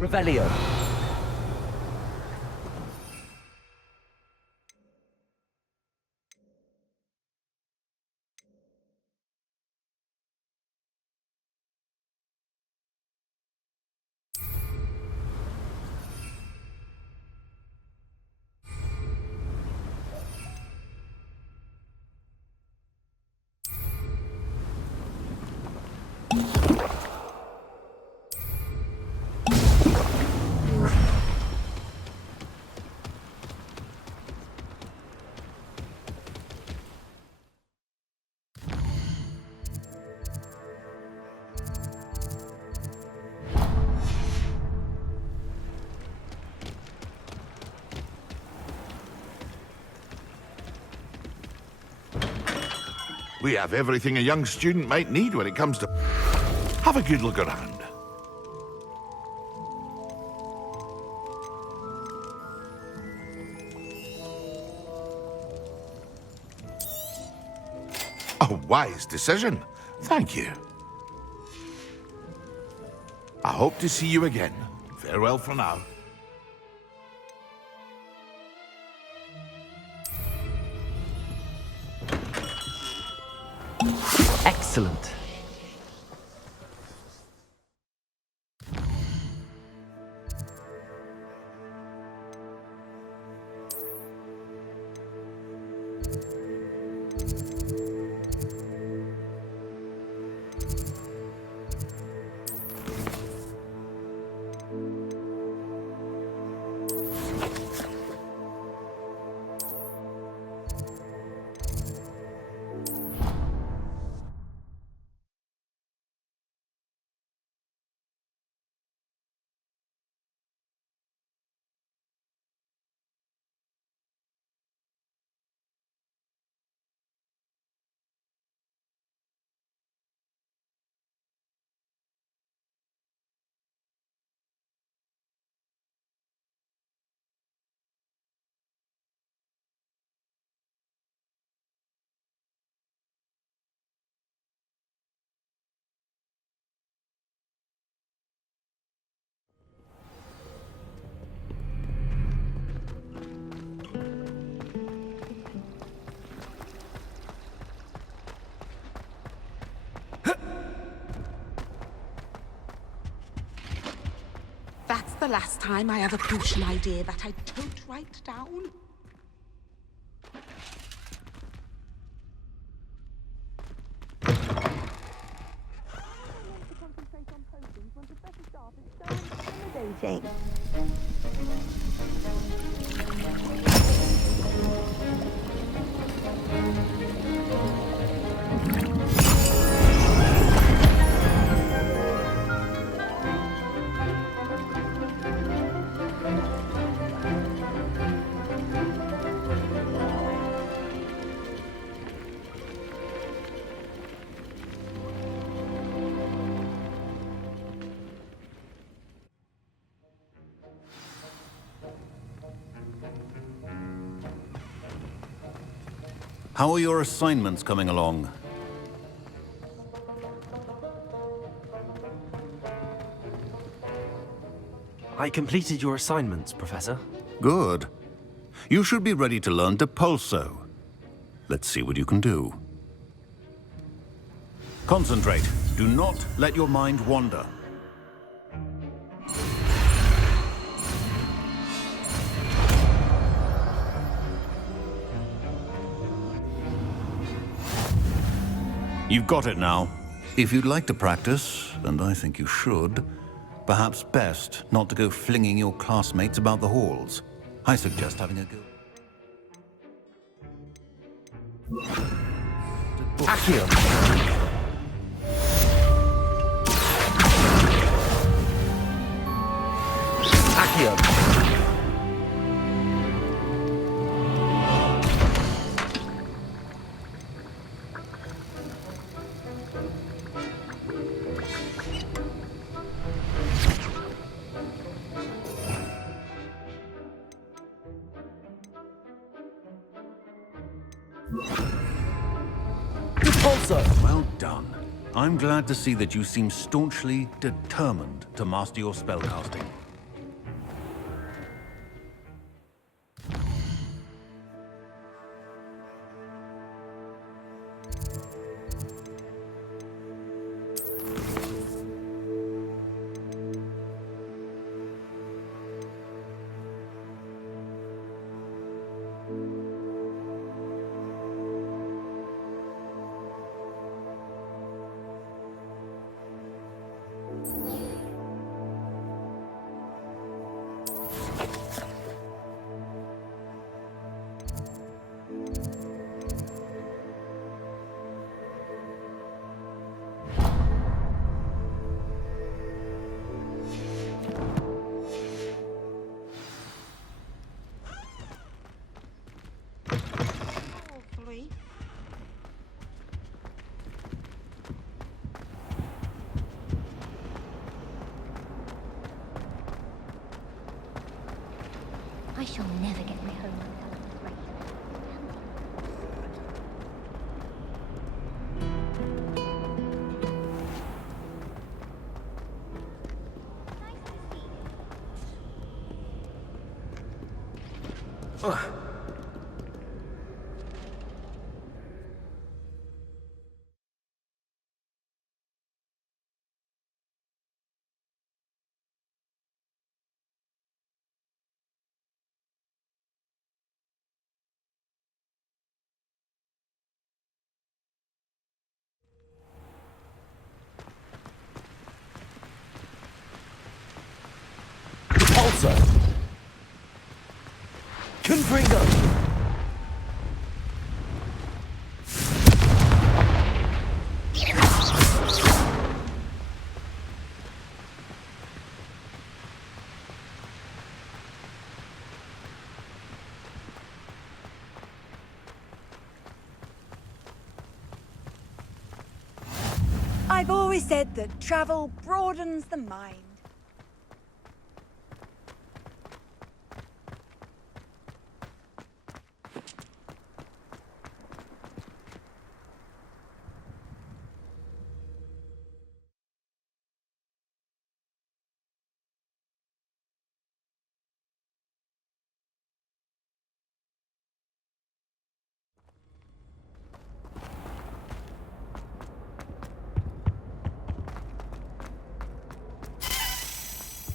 Revelio. We have everything a young student might need when it comes to... Have a good look around. A wise decision. Thank you. I hope to see you again. Farewell for now. Excellent. That's the last time I have a crucial idea that I don't write down. How are your assignments coming along? I completed your assignments, Professor. Good. You should be ready to learn Depulso. Let's see what you can do. Concentrate. Do not let your mind wander. You've got it now. If you'd like to practice, and I think you should, perhaps best not to go flinging your classmates about the halls. I suggest having a go. Accio. Accio. Well done. I'm glad to see that you seem staunchly determined to master your spellcasting. She'll never get me home. Also, Confringo. I've always said that travel broadens the mind.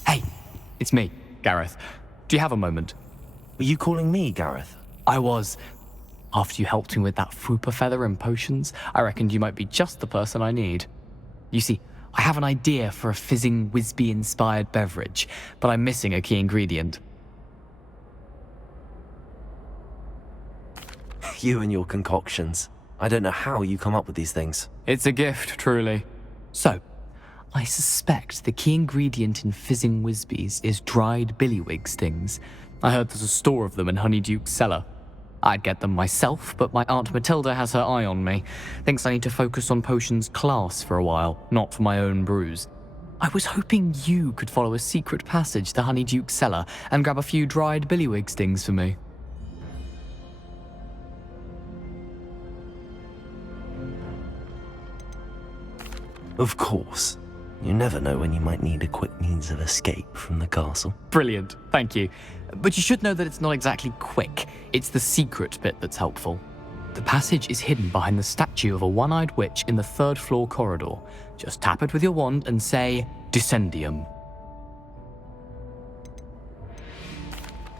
Hey, it's me, Gareth. Do you have a moment? Were you calling me, Gareth? I was. After you helped me with that fupa feather and potions, I reckoned you might be just the person I need. You see, I have an idea for a fizzing Wisby-inspired beverage, but I'm missing a key ingredient. You and your concoctions. I don't know how you come up with these things. It's a gift, truly. So, I suspect the key ingredient in fizzing Wisbies is dried billywig stings. I heard there's a store of them in Honeyduke's cellar. I'd get them myself, but my Aunt Matilda has her eye on me. Thinks I need to focus on potions class for a while, not for my own brews. I was hoping you could follow a secret passage to Honeyduke's cellar and grab a few dried billywig stings for me. Of course. You never know when you might need a quick means of escape from the castle. Brilliant, thank you. But you should know that it's not exactly quick. It's the secret bit that's helpful. The passage is hidden behind the statue of a one-eyed witch in the third floor corridor. Just tap it with your wand and say, Descendium.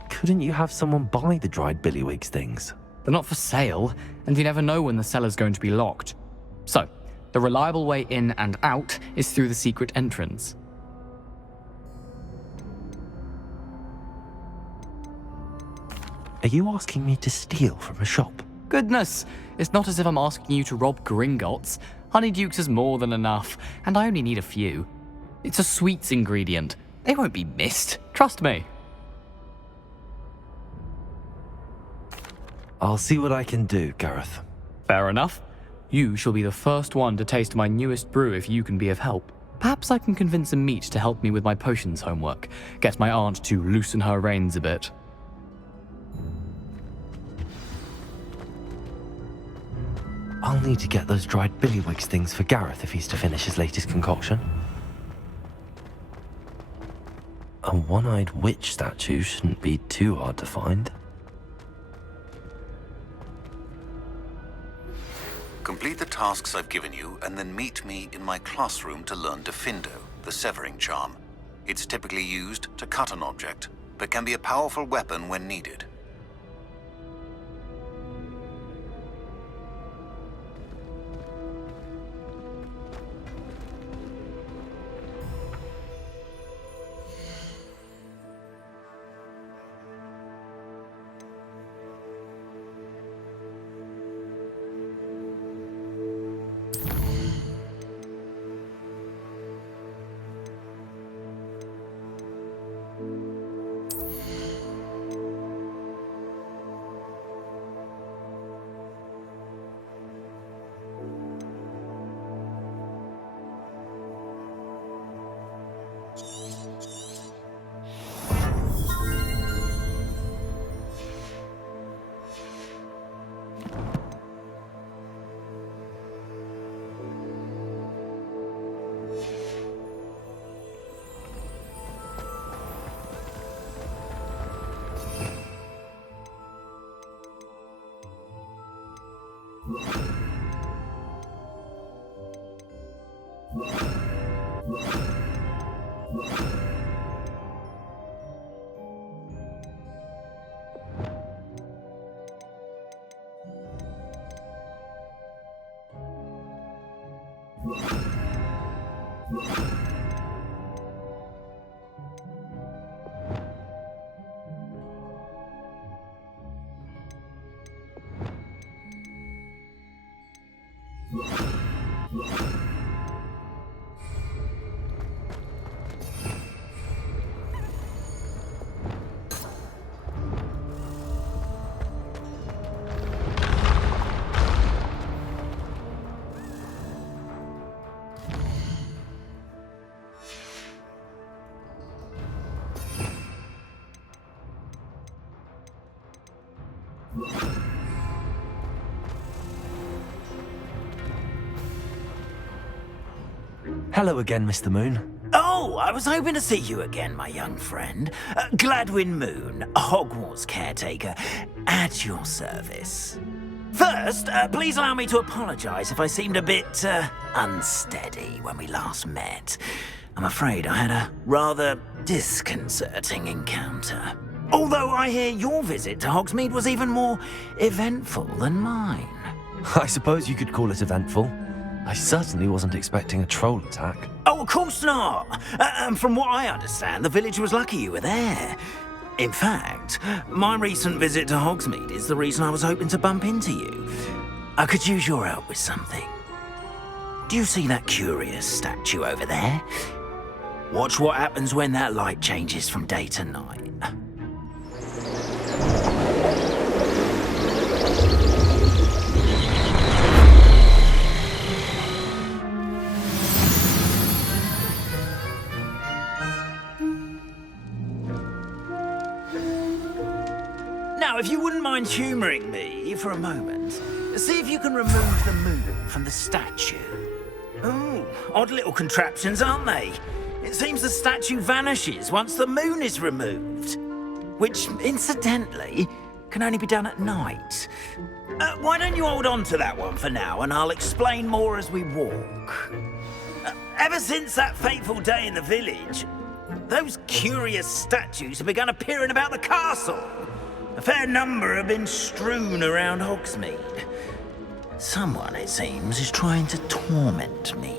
Couldn't you have someone buy the dried billywig things? They're not for sale, and you never know when the cellar's going to be locked. So, the reliable way in and out is through the secret entrance. Are you asking me to steal from a shop? Goodness, it's not as if I'm asking you to rob Gringotts. Honeyduke's is more than enough, and I only need a few. It's a sweets ingredient. They won't be missed, trust me. I'll see what I can do, Gareth. Fair enough. You shall be the first one to taste my newest brew if you can be of help. Perhaps I can convince a meat to help me with my potions homework. Get my aunt to loosen her reins a bit. I'll need to get those dried billywig things for Gareth if he's to finish his latest concoction. A one-eyed witch statue shouldn't be too hard to find. Complete the tasks I've given you, and then meet me in my classroom to learn Defindo, the severing charm. It's typically used to cut an object, but can be a powerful weapon when needed. Hello again, Mr. Moon. Oh, I was hoping to see you again, my young friend. Gladwin Moon, Hogwarts caretaker, at your service. First, please allow me to apologize if I seemed a bit, unsteady when we last met. I'm afraid I had a rather disconcerting encounter. Although I hear your visit to Hogsmeade was even more eventful than mine. I suppose you could call it eventful. I certainly wasn't expecting a troll attack. Oh, of course not. And from what I understand, the village was lucky you were there. In fact, my recent visit to Hogsmeade is the reason I was hoping to bump into you. I could use your help with something. Do you see that curious statue over there? Watch what happens when that light changes from day to night. Now, if you wouldn't mind humouring me for a moment, see if you can remove the moon from the statue. Oh, odd little contraptions, aren't they? It seems the statue vanishes once the moon is removed. Which, incidentally, can only be done at night. Why don't you hold on to that one for now, and I'll explain more as we walk. Ever since that fateful day in the village, those curious statues have begun appearing about the castle. A fair number have been strewn around Hogsmeade. Someone, it seems, is trying to torment me.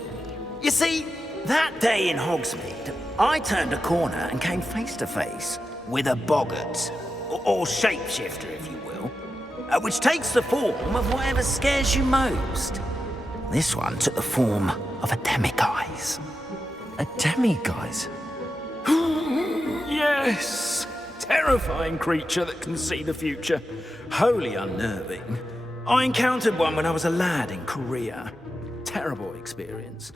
You see, that day in Hogsmeade, I turned a corner and came face to face with a boggart, or shapeshifter, if you will, which takes the form of whatever scares you most. This one took the form of a demiguise. A demiguise? Yes! Terrifying creature that can see the future. Wholly unnerving. I encountered one when I was a lad in Korea. Terrible experience.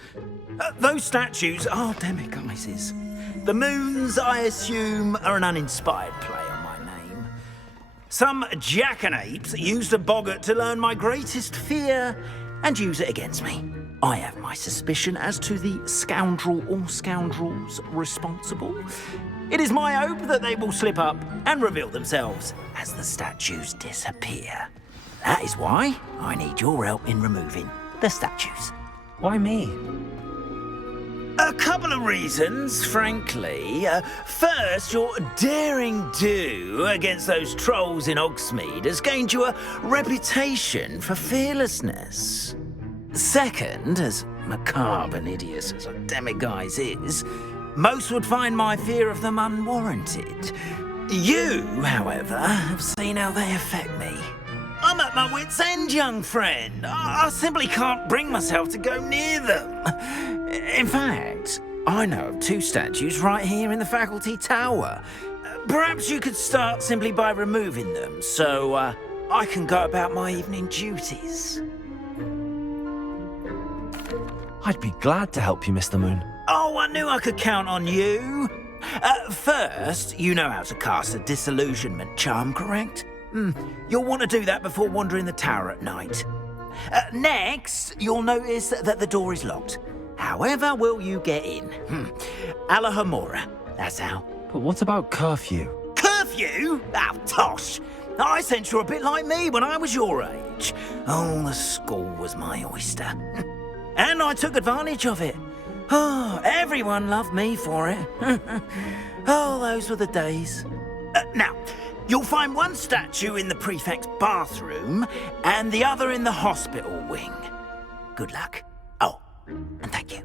Those statues are demiguises. The moons, I assume, are an uninspired play on my name. Some jackanapes used a boggart to learn my greatest fear and use it against me. I have my suspicion as to the scoundrel or scoundrels responsible. It is my hope that they will slip up and reveal themselves as the statues disappear. That is why I need your help in removing the statues. Why me? A couple of reasons, frankly. First, your daring do against those trolls in Hogsmeade has gained you a reputation for fearlessness. Second, as macabre and hideous as a demiguise is, most would find my fear of them unwarranted. You, however, have seen how they affect me. I'm at my wit's end, young friend. I simply can't bring myself to go near them. In fact, I know of two statues right here in the faculty tower. Perhaps you could start simply by removing them, so I can go about my evening duties. I'd be glad to help you, Mr. Moon. Oh, I knew I could count on you. First, you know how to cast a disillusionment charm, correct? You'll want to do that before wandering the tower at night. Next, you'll notice that the door is locked. However will you get in? Alahomora, that's how. But what about curfew? Curfew? Oh, tosh. I sense you're a bit like me when I was your age. Oh, the school was my oyster. And I took advantage of it. Oh, everyone loved me for it. Oh, those were the days. Now, you'll find one statue in the prefect's bathroom and the other in the hospital wing. Good luck. Oh, and thank you.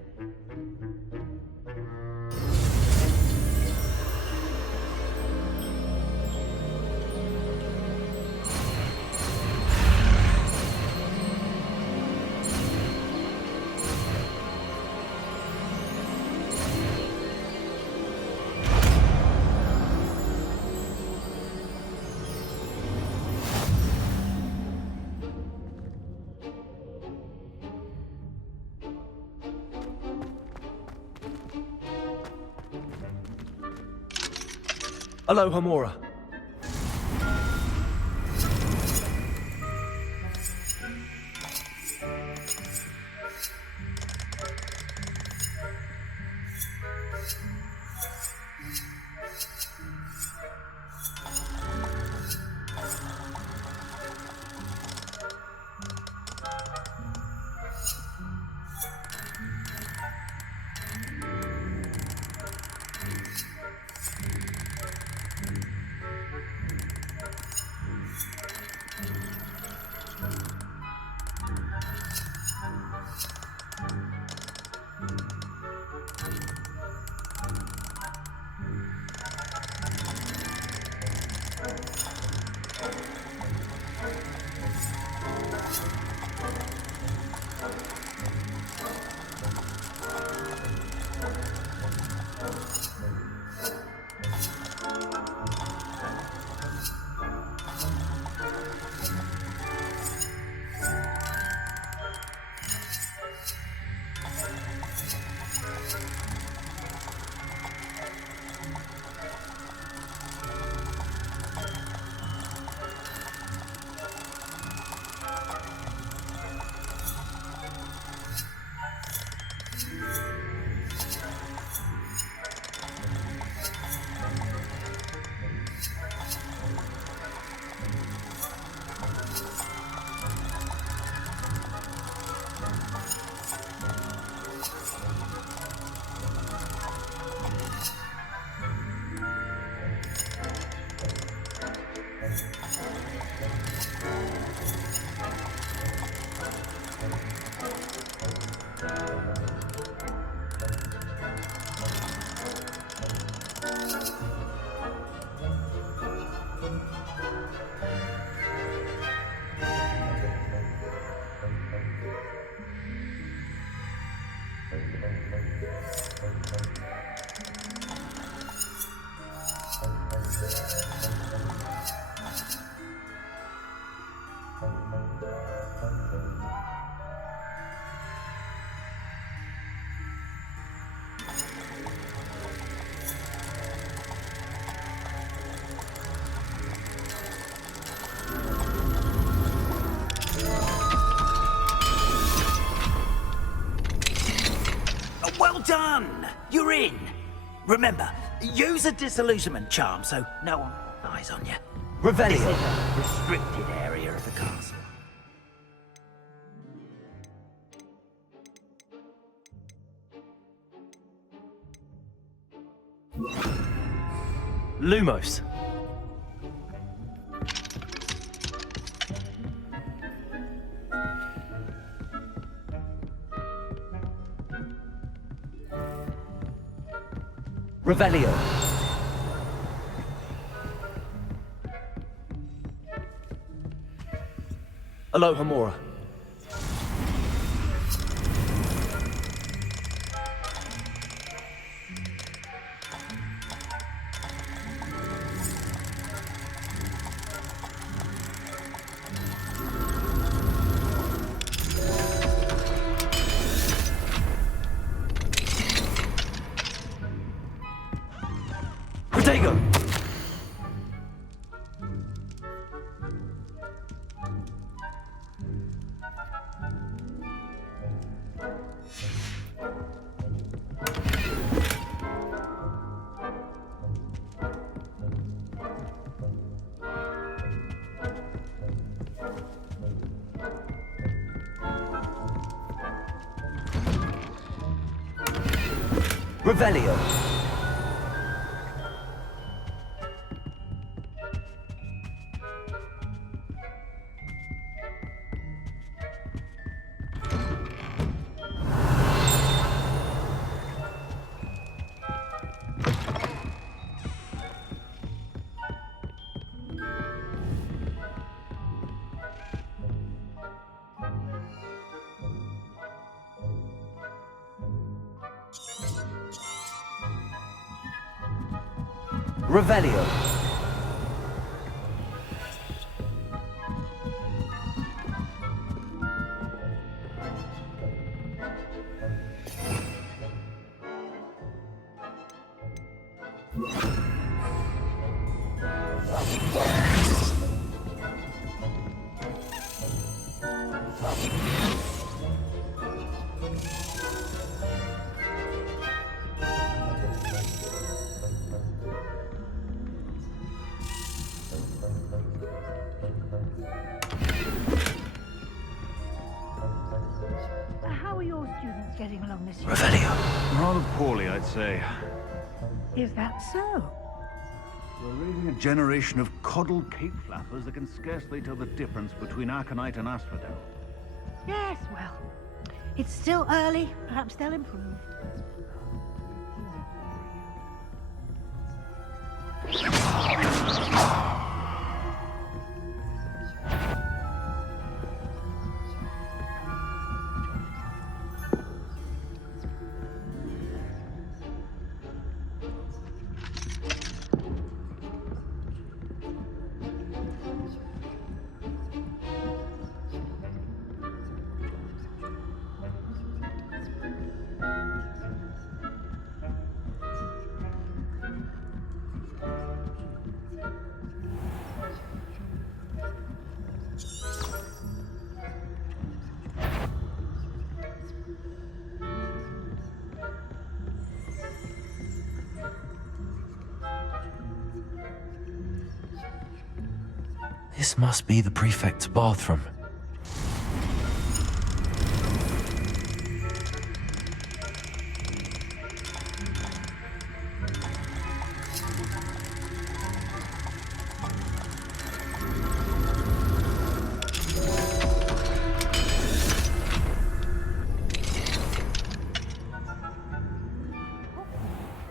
Hello, Hamura. Well done! You're in. Remember, use a disillusionment charm so no one eyes on you. Revelio. This is a restricted area of the castle. Lumos. Revelio. Aloha Mora. Protego! Revelio. Revelio. How are your students getting along this year? Revelio. Rather poorly, I'd say. Is that so? We're raising a generation of coddled cape flappers that can scarcely tell the difference between aconite and asphodel. Yes, well, it's still early. Perhaps they'll improve. This must be the prefect's bathroom.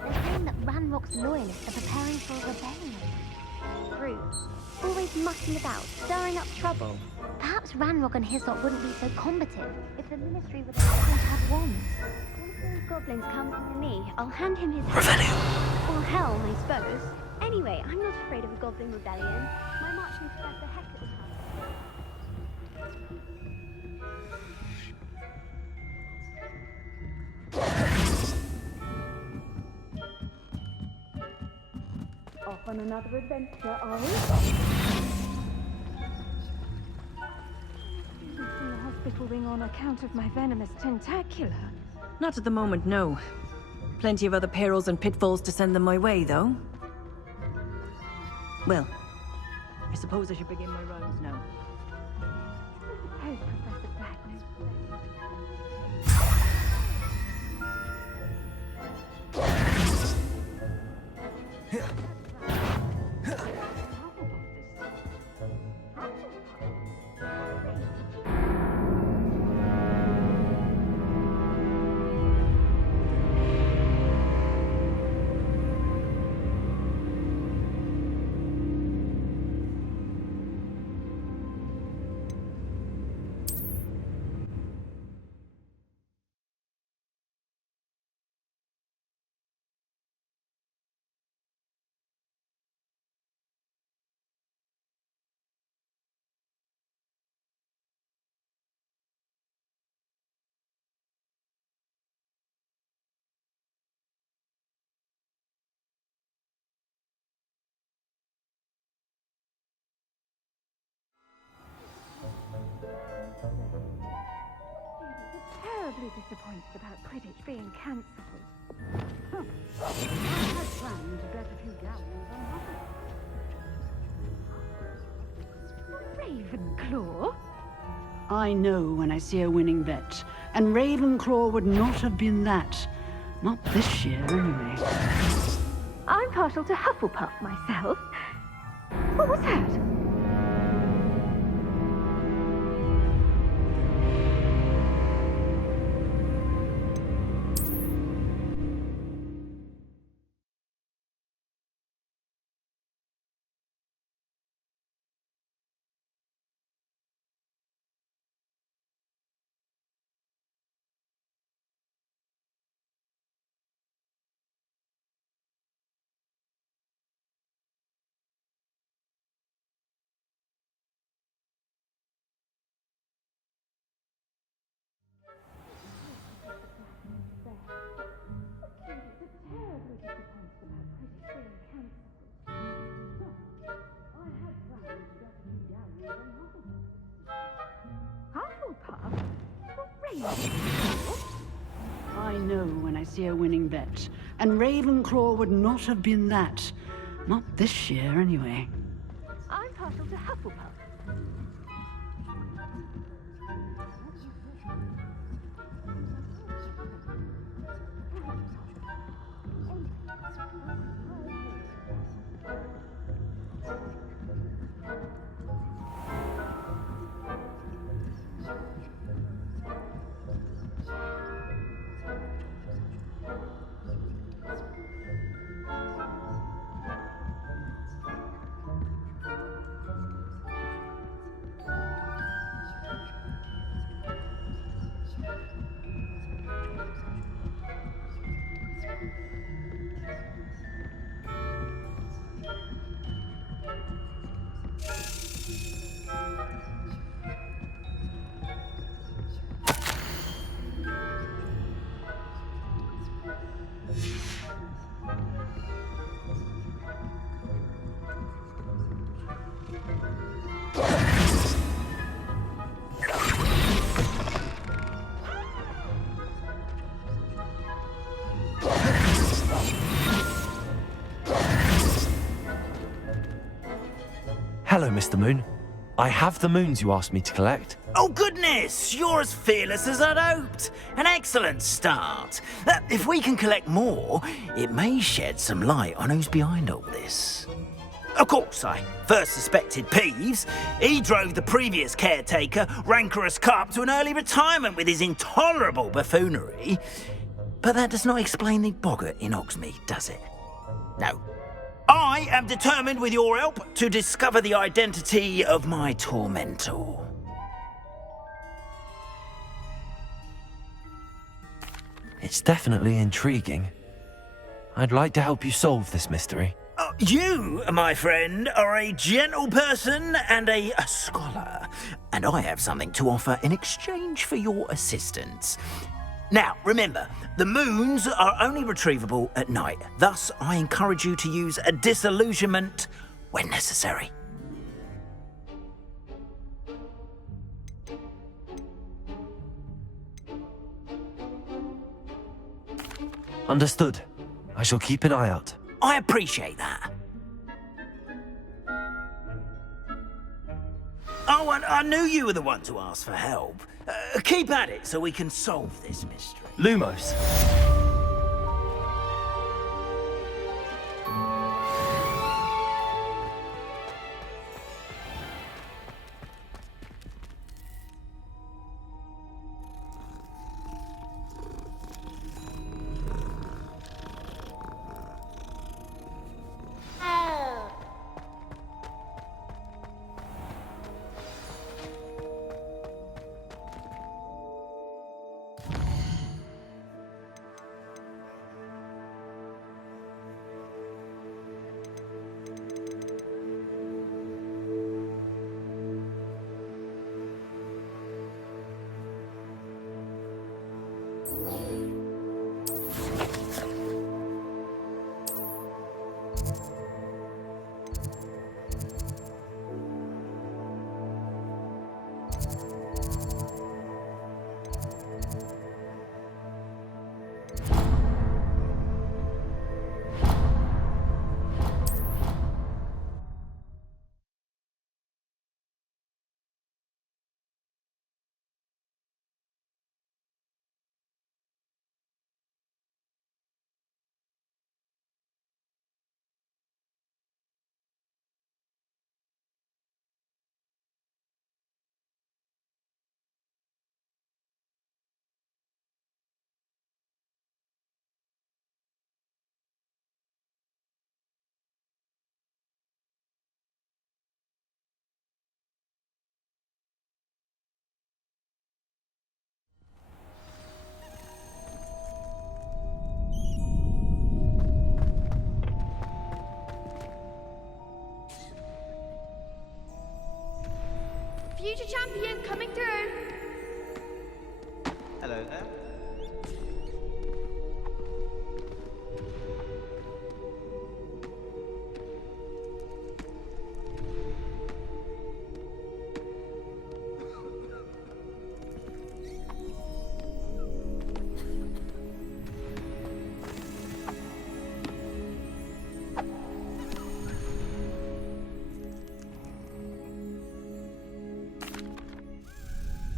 They're saying that Ranrock's loyalists are preparing for a rebellion. True. Always mucking about, stirring up trouble. Perhaps Ranrock and his lot wouldn't be so combative if the ministry were going to have wands. One of those goblins comes near me, I'll hand him his Revelio. or helm, I suppose. Anyway, I'm not afraid of a goblin rebellion. My marching professor Hector will come. Off on another adventure, are we? From the hospital wing on account of my venomous tentacula. Not at the moment, no. Plenty of other perils and pitfalls to send them my way, though. Well, I suppose I should begin my rounds now. Suppose Professor Blackness. Terribly disappointed about Quidditch being cancelled. I had planned to dress a few gowns on Ravenclaw? I know when I see a winning bet, and Ravenclaw would not have been that. Not this year, anyway. I'm partial to Hufflepuff myself. What was that? Hufflepuff? I know when I see a winning bet. And Ravenclaw would not have been that. Not this year, anyway. I'm partial to Hufflepuff. Hello, Mr. Moon. I have the moons you asked me to collect. Oh, goodness! You're as fearless as I'd hoped. An excellent start. If we can collect more, it may shed some light on who's behind all this. Of course, I first suspected Peeves. He drove the previous caretaker, Rancorous Carp, to an early retirement with his intolerable buffoonery. But that does not explain the boggart in Hogsmeade, does it? No. I am determined, with your help, to discover the identity of my tormentor. It's definitely intriguing. I'd like to help you solve this mystery. You, my friend, are a gentle person and a scholar, and I have something to offer in exchange for your assistance. Now, remember, the moons are only retrievable at night. Thus, I encourage you to use a disillusionment when necessary. Understood. I shall keep an eye out. I appreciate that. Oh, and I knew you were the one to ask for help. Keep at it so we can solve this mystery. Lumos.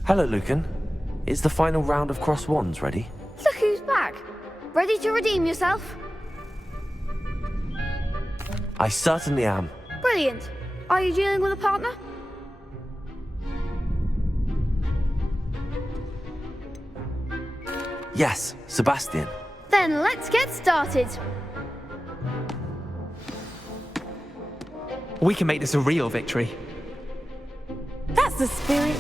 Hello, Lucan. Is the final round of cross wands ready? Look who's back. Ready to redeem yourself? I certainly am. Brilliant. Are you dealing with a partner? Yes, Sebastian. Then let's get started. We can make this a real victory. That's the spirit.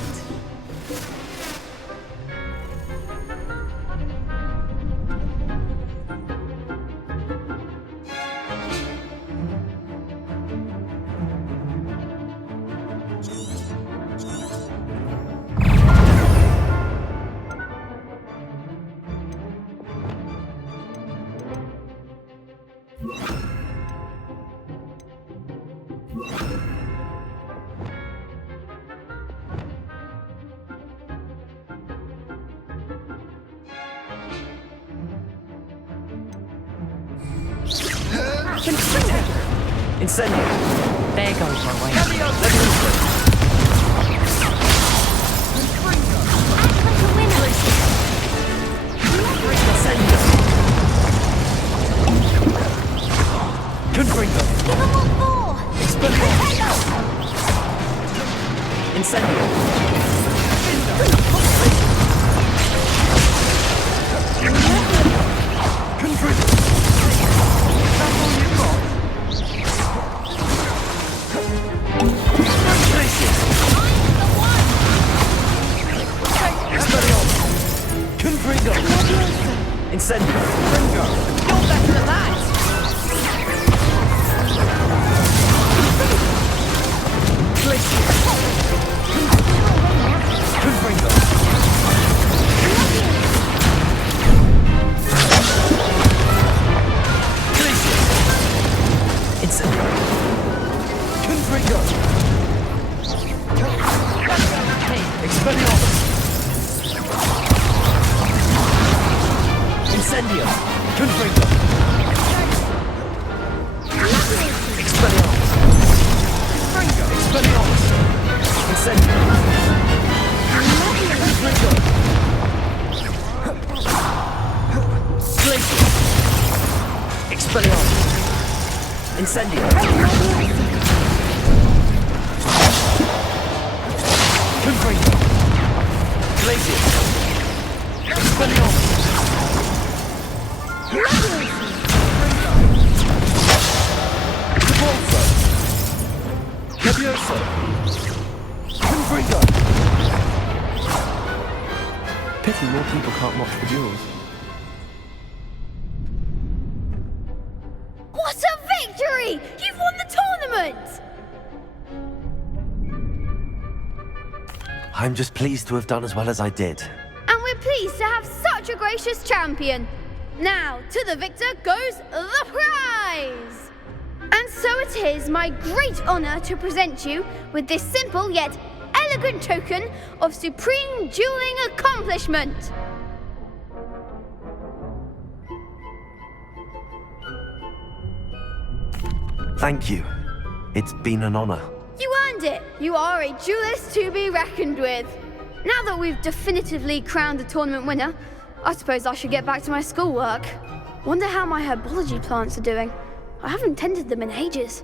Incendio. There goes my way. Confringo. Give them all four! Expendio. Incendio. Confringo. That's all you've got? Confringo. Incendio. Confringo. You're better than that! Confringo. Incendio. Confringo. Expelliarmus. Incendio. Confringo. Expelliarmus. Confringo. Expelliarmus. Incendio. Confringo. Glacius. Expelliarmus. Incendio. Confringo. Glacius. Expelliarmus. Convulso. Levioso. Confringo. Pity more people can't watch the duels. What a victory! You've won the tournament! I'm just pleased to have done as well as I did. And we're pleased to have such a gracious champion. Now, to the victor goes the prize! And so it is my great honor to present you with this simple yet elegant token of supreme dueling accomplishment. Thank you. It's been an honor. You earned it. You are a duelist to be reckoned with. Now that we've definitively crowned the tournament winner, I suppose I should get back to my schoolwork. Wonder how my herbology plants are doing. I haven't tended them in ages.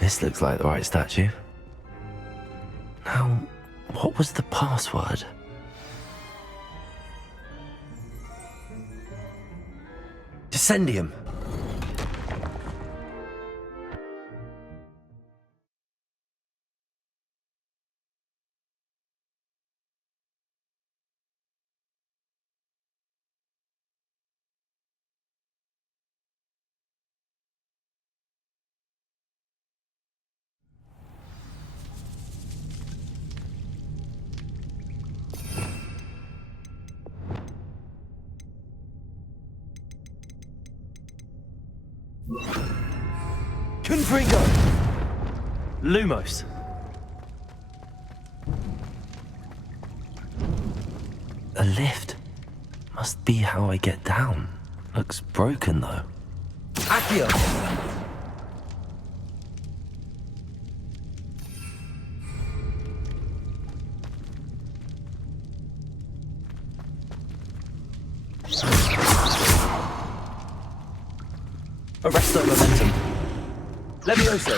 This looks like the right statue. Now, what was the password? Descendium! Confringo! Lumos! A lift. Must be how I get down. Looks broken though. Accio! Arresto momentum. Levioso!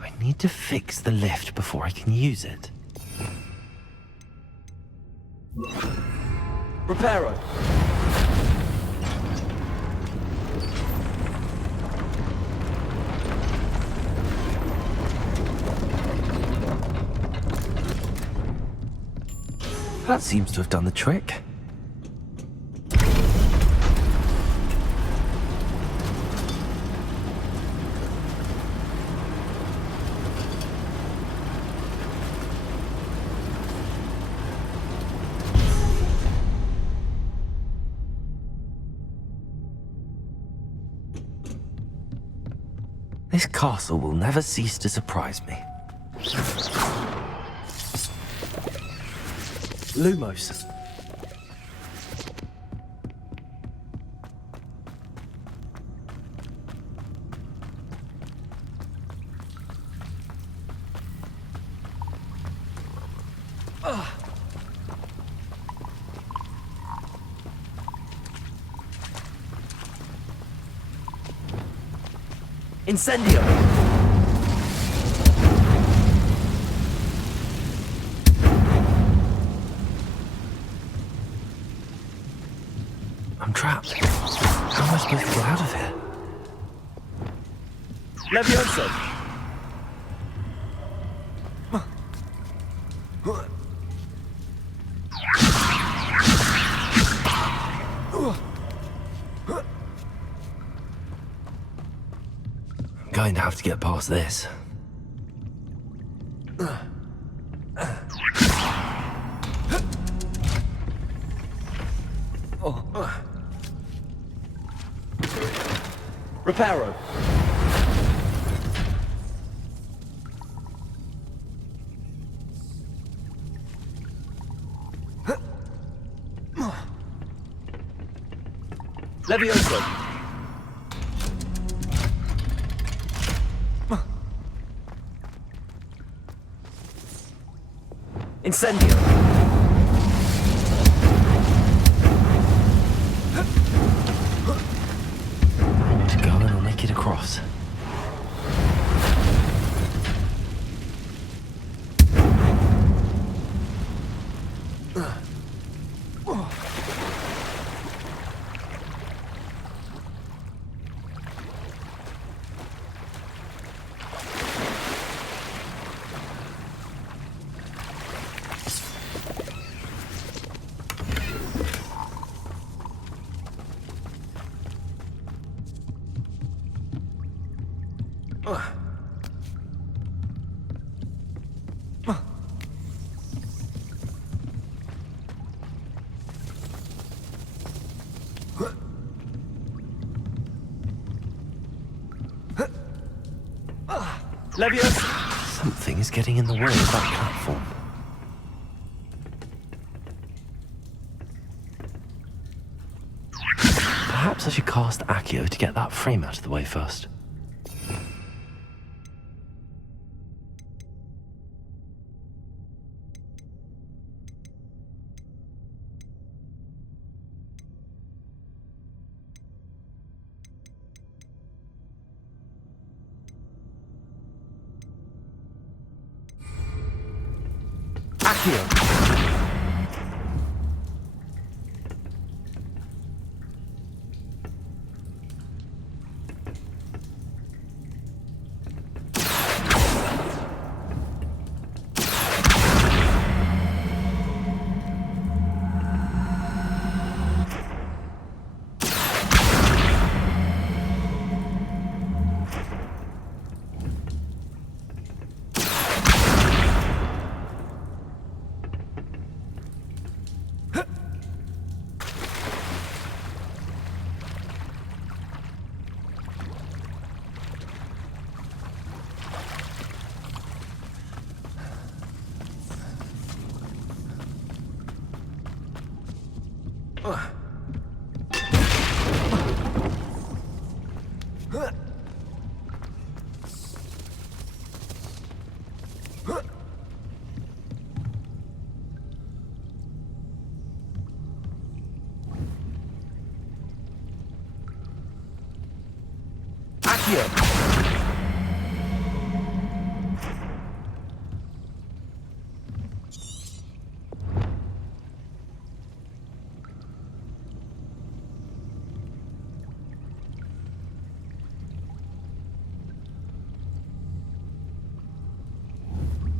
I need to fix the lift before I can use it. Reparo! That seems to have done the trick. This castle will never cease to surprise me. Lumos. Incendio! I'm trapped. How am I supposed to get out of here? Levioso! I'm going to have to get past this. Reparo! Levioso. Incendio. To go and I'll make it across. Levioso. Something is getting in the way of that platform. Perhaps I should cast Accio to get that frame out of the way first. Accio.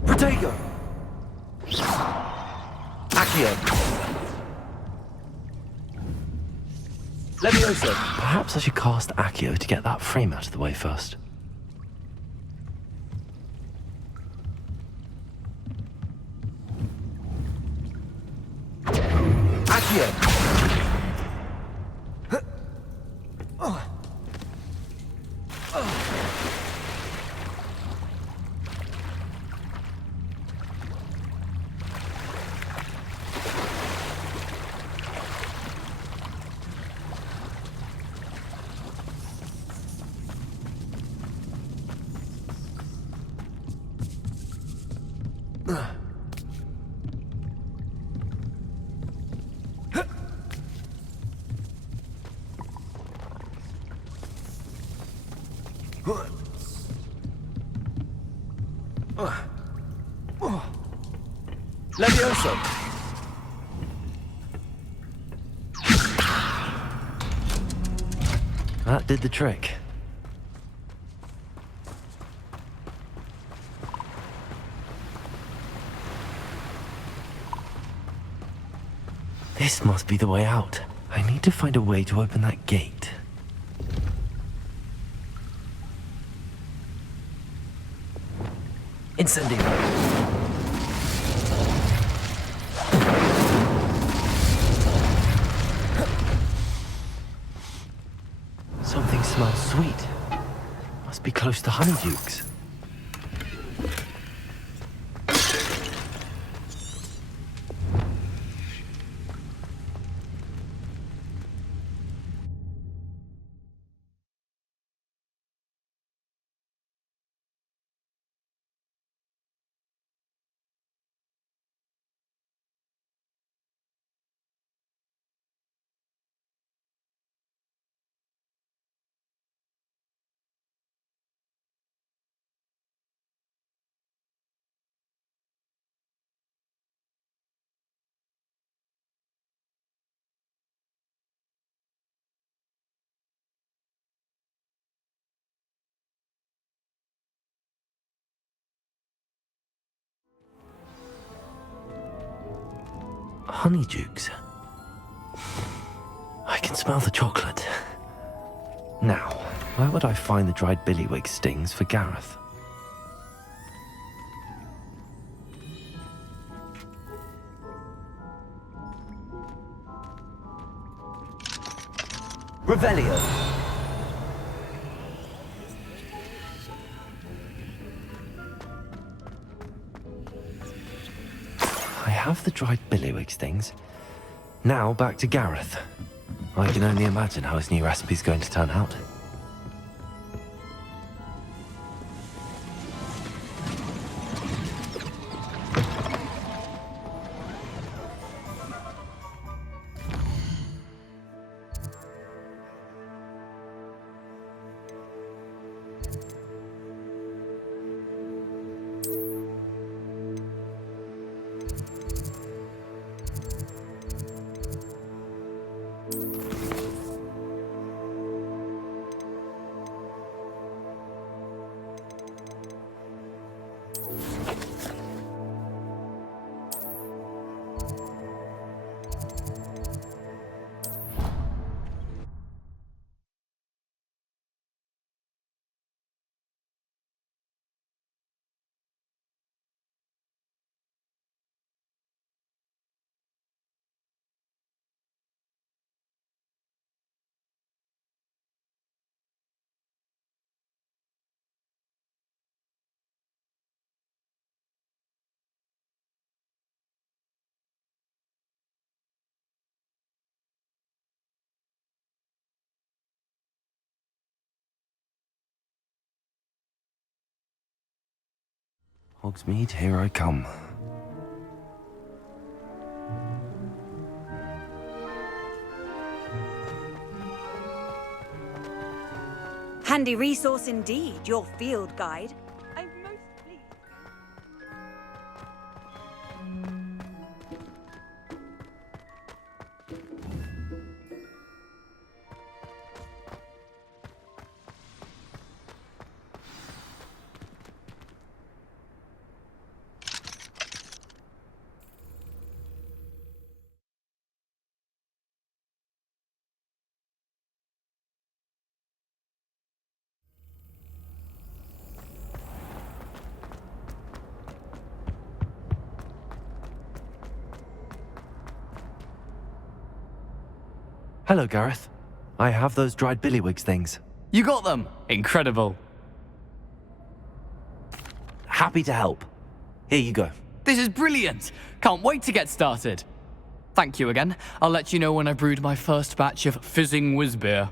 Protego. Accio. Levioso. Perhaps I should cast Accio to get that frame out of the way first. Accio. Levioso. That did the trick. This must be the way out. I need to find a way to open that gate. Incendio. Something smells sweet. Must be close to Honeydukes. Honeydukes. I can smell the chocolate. Now, where would I find the dried billywig stings for Gareth? Revelio. I have the dried billywig stings. Now back to Gareth. I can only imagine how his new recipe's going to turn out. Hogsmeade, here I come. Handy resource indeed, your field guide. I'm most pleased. Hello, Gareth. I have those dried billywig things. You got them! Incredible. Happy to help. Here you go. This is brilliant! Can't wait to get started. Thank you again. I'll let you know when I brewed my first batch of fizzing whizbeer.